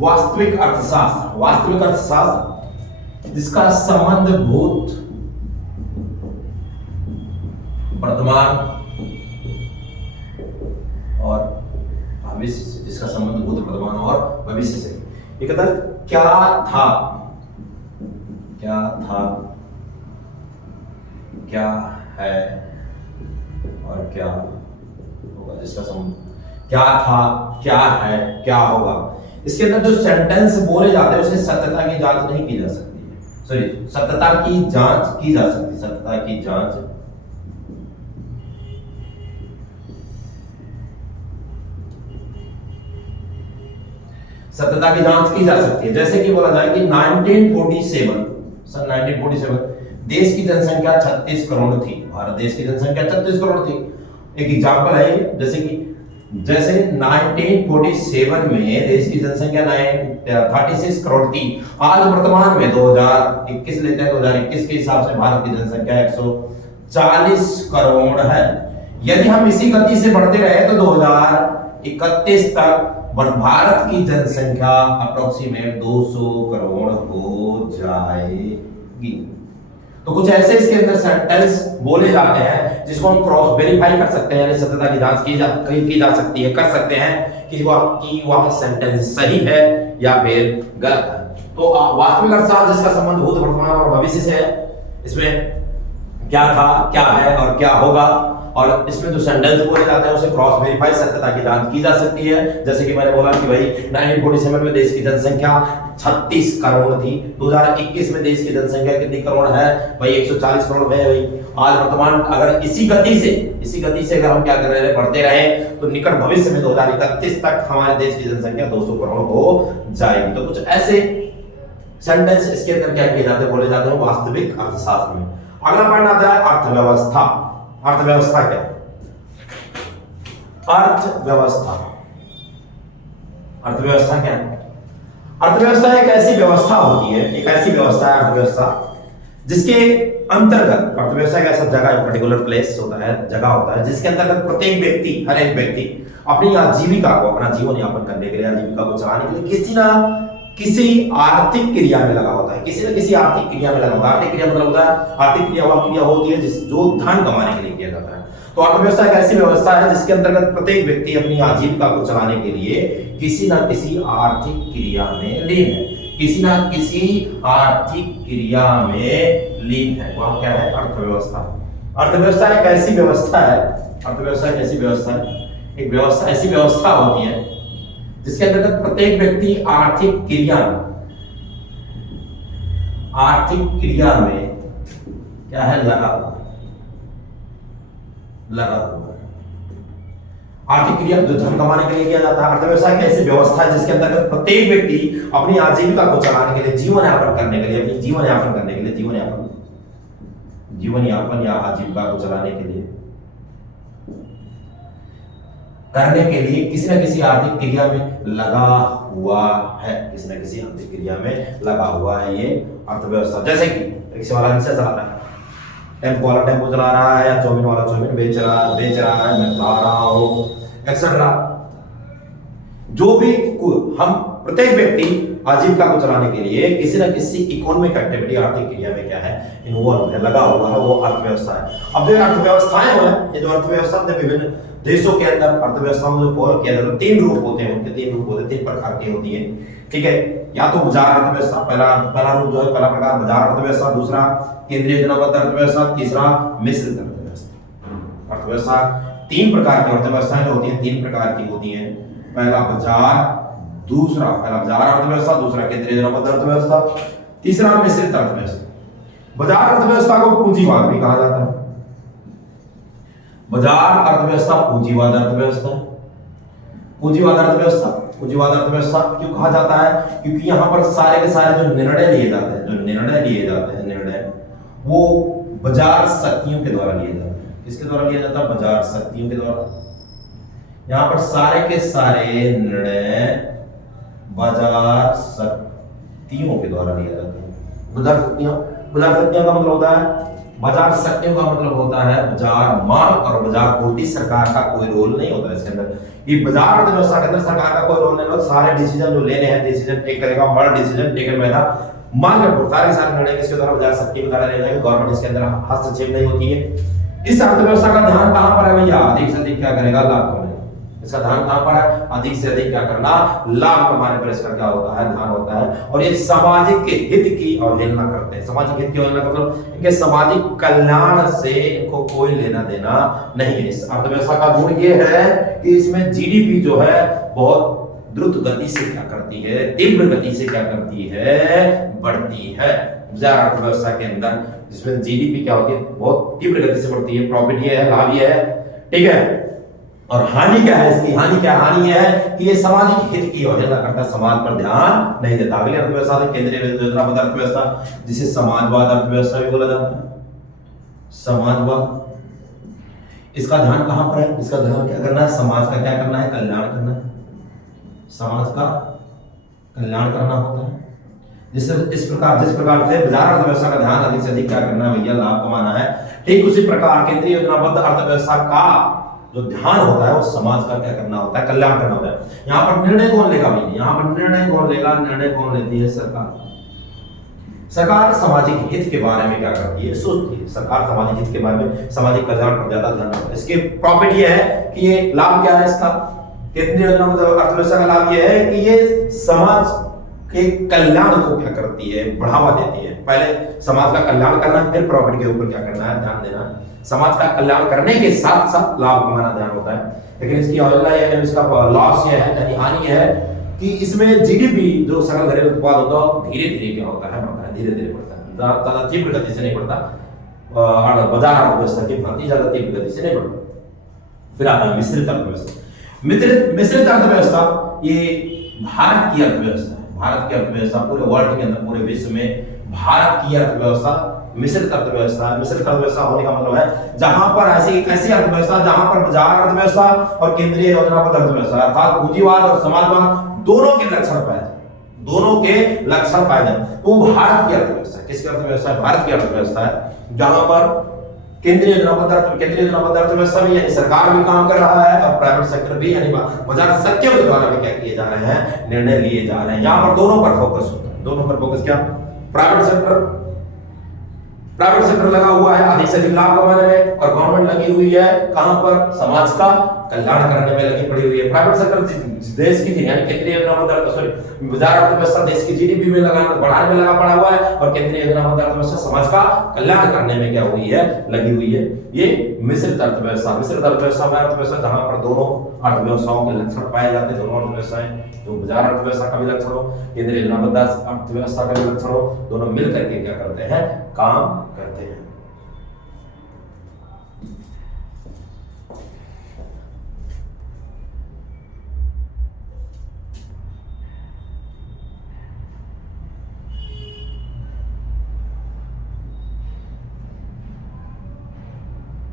वास्तविक अर्थशास्त्र जिसका संबंध भूत, वर्तमान और भविष्य से, जिसका संबंध भूत, वर्तमान और भविष्य से। ये कहता है क्या था, क्या है और क्या होगा, जिसका संबंध क्या था, क्या है, क्या होगा। इसके अंदर जो सेंटेंस बोले जाते हैं उसकी सत्यता की जांच नहीं की जा सकती है, सॉरी सत्यता की जांच की जा सकती है, सत्यता की जांच की जा सकती है। जैसे कि बोला जाए कि 1947 सन 1947 देश की जनसंख्या 36 करोड़ थी, भारत देश की जनसंख्या 36 करोड़ थी। एक एग्जांपल है जैसे 1947 में देश की जनसंख्या 36 करोड़ थी। आज वर्तमान में 2021 लेते हैं, 2021 के हिसाब से भारत की जनसंख्या 140 करोड़ है। यदि हम इसी गति से बढ़ते रहे तो 2031 तक भारत की जनसंख्या अप्रोक्सीमेट 200 करोड़ हो जाएगी। तो कुछ ऐसे इसके अंदर सेंटेंस बोले जाते हैं जिसको हम क्रॉस वेरीफाई कर सकते हैं, यानी सत्यता की जांच की जा सकती है, कर सकते हैं कि वह सेंटेंस सही है या फिर गलत है। तो वास्तविक अर्थशास्त्र जिसका संबंध भूत, वर्तमान और भविष्य से है, इसमें क्या था, क्या है और क्या होगा, और इसमें जो सेंटेंस बोले जाते हैं उसे क्रॉस वेरीफाई, सत्यता की जांच की जा सकती है। जैसे कि मैंने बोला कि भाई 1947 में देश की जनसंख्या 36 करोड़ थी, 2021 में देश की जनसंख्या कितनी करोड़ है भाई, 140 करोड़ है भाई। आज वर्तमान अगर इसी गति से अगर हम क्या कर रहे हैं, बढ़ते रहे तो निकट भविष्य में 2031 तक हमारे देश की जनसंख्या 200 करोड़ हो जाएगी। तो कुछ ऐसे सेंटेंस इसके अंदर क्या किए जाते हैं, बोले जाते हैं वास्तविक अर्थशास्त्र में। अगला पॉइंट आता है अर्थव्यवस्था। अर्थव्यवस्था क्या है? अर्थव्यवस्था क्या है? अर्थव्यवस्था एक ऐसी व्यवस्था होती है, एक ऐसी व्यवस्था है अर्थव्यवस्था जिसके अंतर्गत, अर्थव्यवस्था एक ऐसा जगह, पर्टिकुलर प्लेस होता है, जगह होता है जिसके अंतर्गत प्रत्येक व्यक्ति, हर एक व्यक्ति अपनी आजीविका को, अपना जीवन यापन करने के लिए, आजीविका को चलाने के लिए किसी ना किसी आर्थिक क्रिया में लगा होता है, किसी न किसी आर्थिक क्रिया में लगा होता है। आर्थिक क्रिया मतलब होता है, आर्थिक क्रिया वह क्रिया होती है जो धन कमाने के लिए किया जाता है। तो अर्थव्यवस्था एक ऐसी व्यवस्था है जिसके अंतर्गत प्रत्येक व्यक्ति अपनी आजीविका को चलाने के लिए किसी न किसी आर्थिक क्रिया में लीन है, किसी न किसी आर्थिक क्रिया में लीन है। वह क्या है? अर्थव्यवस्था। अर्थव्यवस्था एक ऐसी व्यवस्था है, अर्थव्यवस्था एक ऐसी व्यवस्था है, एक व्यवस्था ऐसी व्यवस्था होती है जिसके अंतर्गत प्रत्येक व्यक्ति आर्थिक क्रिया में क्या है? लगा हुआ है। आर्थिक क्रिया जो धन कमाने के लिए किया जाता है। अर्थव्यवस्था एक ऐसी व्यवस्था है जिसके अंतर्गत प्रत्येक व्यक्ति अपनी आजीविका को चलाने के लिए, जीवन यापन करने के लिए, अपनी जीवन यापन करने के लिए, जीवन यापन या आजीविका को चलाने के लिए किसी न किसी आर्थिक क्रिया में लगा हुआ है, किसी न किसी आर्थिक क्रिया में लगा हुआ है ये अर्थव्यवस्था। जैसे कि रिक्शा वाला रिक्शा चला रहा है, टेम्पो वाला टेम्पो चला रहा है, या चौमिन वाला चौमिन बेच रहा है, मैं खा रहा हूं, एक्सेट्रा। जो भी हम प्रत्येक व्यक्ति आजीविका को चलाने के लिए किसी न किसी इकोनॉमिक एक्टिविटी, आर्थिक क्रिया में क्या है? इन्वॉल्व है, लगा हुआ है, वो अर्थव्यवस्था है। अब जो अर्थव्यवस्थाएं हैं, ये जो अर्थव्यवस्था विभिन्न देशों के अंदर अर्थव्यवस्था में जो फॉलो किया जाता है, 3 रूप होते हैं उनके, 3 प्रकार की होती है, ठीक है। या तो बाजार अर्थव्यवस्था, पहला रूप जो है, पहला प्रकार बाजार अर्थव्यवस्था, दूसरा केंद्रीय योजनाबद्ध अर्थव्यवस्था, तीसरा मिश्रित अर्थव्यवस्था। 3 प्रकार की अर्थव्यवस्थाएं होती हैं, 3 प्रकार की होती हैं। पहला बाजार अर्थव्यवस्था, दूसरा केंद्रीय योजनाबद्ध अर्थव्यवस्था, तीसरा मिश्रित अर्थव्यवस्था। बाजार अर्थव्यवस्था को पूंजीवाद भी कहा जाता है। बाजार अर्थव्यवस्था पूंजीवाद अर्थव्यवस्था क्यों कहा जाता है? क्योंकि यहाँ पर सारे के सारे जो निर्णय लिए जाते हैं, वो बाजार शक्तियों के द्वारा लिए जाते हैं। किसके द्वारा लिया जाता है? बाजार शक्तियों के द्वारा। यहाँ पर सारे के सारे निर्णय बाजार शक्तियों के द्वारा लिए जाते हैं। बाजार शक्तियों का मतलब होता है बाजार सक्रिय का मतलब होता है बाजार मांग और बाजार पूर्ति, सरकार का कोई रोल नहीं होता इसके अंदर। ये बाजार अर्थव्यवस्था के अंदर सरकार का कोई रोल नहीं होता, सारे डिसीजन जो लेने हैं डिसीजन टेक करेगा, हर decision taken by the market, सारे निर्णय किसके द्वारा, बाजार सक्रिय के द्वारा ले जाएंगे, गवर्नमेंट इसके अंदर हस्तक्षेप नहीं होती है। इस अर्थव्यवस्था का ध्यान कहां पर है भैया, अधिक से अधिक क्या करेगा, लाभ कमाएगा। इसका ध्यान कहां पर है, अधिक से अधिक क्या करना, लाभ कमाने पर इसका क्या होता है, ध्यान होता है। और ये सामाजिक हित की अवहेलना करते हैं। सामाजिक हित की अवहेलना मतलब इनके सामाजिक कल्याण से इनको कोई लेना देना नहीं है। इस अर्थव्यवस्था का गुण ये है कि इसमें जीडीपी जो है बहुत द्रुत गति से क्या करती है, तीव्र गति से क्या करती है, बढ़ती है। बाजार अर्थव्यवस्था के अंदर जिसमें जीडीपी क्या होती है, बहुत तीव्र गति से बढ़ती है। प्रॉफिट ये है, लाभ ये है, ठीक है। और हानि क्या है इसकी, हानि क्या, हानि ये है कि ये सामाजिक हित की अवहेलना करता है, समाज पर ध्यान नहीं देता। अगली अर्थव्यवस्था है केंद्रीय योजनाबद्ध अर्थव्यवस्था, जिसे समाजवाद अर्थव्यवस्था भी बोला जाता है। समाजवाद, इसका ध्यान कहां पर है, इसका ध्यान क्या करना है, समाज का क्या करना है, कल्याण करना है, समाज का कल्याण करना होता है। जिस प्रकार से बाजार अर्थव्यवस्था का ध्यान अधिक से अधिक क्या करना है भैया, लाभ कमाना है, ठीक उसी प्रकार केंद्रीय योजनाबद्ध अर्थव्यवस्था का जो ध्यान होता है वो समाज का क्या करना होता है, कल्याण करना होता है। यहाँ पर निर्णय कौन लेगा भैया, यहाँ पर निर्णय कौन लेगा, निर्णय कौन लेती है, सरकार। सरकार सामाजिक हित के बारे में क्या करती है, सोचती है। सरकार सामाजिक हित के बारे में, सामाजिक कल्याण पर ज्यादा ध्यान देती है। इसके प्रॉफिट ये है कि ये लाभ क्या है इसका, केंद्रीय योजनाबद्ध अर्थव्यवस्था का लाभ ये है कि ये समाज के कल्याण को क्या करती है, बढ़ावा देती है। पहले समाज का कल्याण करना, फिर प्रॉफिट के ऊपर क्या करना है, ध्यान देना। समाज का कल्याण करने के साथ साथ लाभ कमाना ध्यान होता है। लेकिन इसकी अवहेलना यह है, इसका लॉस यह है, यानी हानि यह है कि इसमें जीडीपी जो सकल घरेलू उत्पाद होता है धीरे धीरे क्या होता है, बढ़ता है, धीरे धीरे बढ़ता है, ज्यादा तीव्र गति से नहीं बढ़ता। बाजार अर्थव्यवस्था की भांति ज्यादा तीव्र गति से नहीं बढ़ता। फिर आता है मिश्रित अर्थव्यवस्था। मिश्रित अर्थव्यवस्था ये भारत की अर्थव्यवस्था है। भारत की अर्थव्यवस्था पूरे वर्ल्ड के अंदर, पूरे विश्व में भारत की अर्थव्यवस्था मिश्रित अर्थव्यवस्था। मिश्रित अर्थव्यवस्था होने का मतलब है जहां पर ऐसी अर्थव्यवस्था जहां पर बाजार अर्थव्यवस्था और केंद्रीय योजनाबद्ध अर्थव्यवस्था अर्थात पूंजीवाद और समाजवाद दोनों के लक्षण पाए जाए, दोनों के लक्षण पाए जाए, वो भारत की अर्थव्यवस्था। किसकी अर्थव्यवस्था है, भारत की अर्थव्यवस्था है। जहां पर केंद्रीय योजनाबद्ध अर्थव्यवस्था में यानी सरकार भी काम कर रहा है और प्राइवेट सेक्टर भी यानी बाजार सक्रिय के द्वारा भी क्या किए जा रहे हैं, निर्णय लिए जा रहे हैं। यहाँ पर दोनों पर फोकस होता है। दोनों पर फोकस क्या, प्राइवेट सेक्टर लगा हुआ है अधिक से अधिक लाभ कमाने में, और गवर्नमेंट लगी हुई है कहां पर, समाज का कल्याण करने में लगी पड़ी हुई है। प्राइवेट सेक्टर देश की यानी केंद्रीय बाजार अर्थव्यवस्था देश की जीडीपी में बढ़ाने में लगा पड़ा हुआ है, और केंद्रीय योजनाबद्ध अर्थव्यवस्था समाज का कल्याण करने में क्या हुई है, लगी हुई है। ये मिश्रित अर्थव्यवस्था। मिश्रित अर्थव्यवस्था जहां पर दोनों अर्थव्यवस्थाओं के लक्षण पाए जाते हैं। दोनों अर्थव्यवस्थाएं, तो बाजार अर्थव्यवस्था का भी लक्षण हो, केंद्रीय योजनाबद्ध अर्थव्यवस्था का भी लक्षण हो, दोनों मिलकर के क्या करते हैं, काम करते हैं।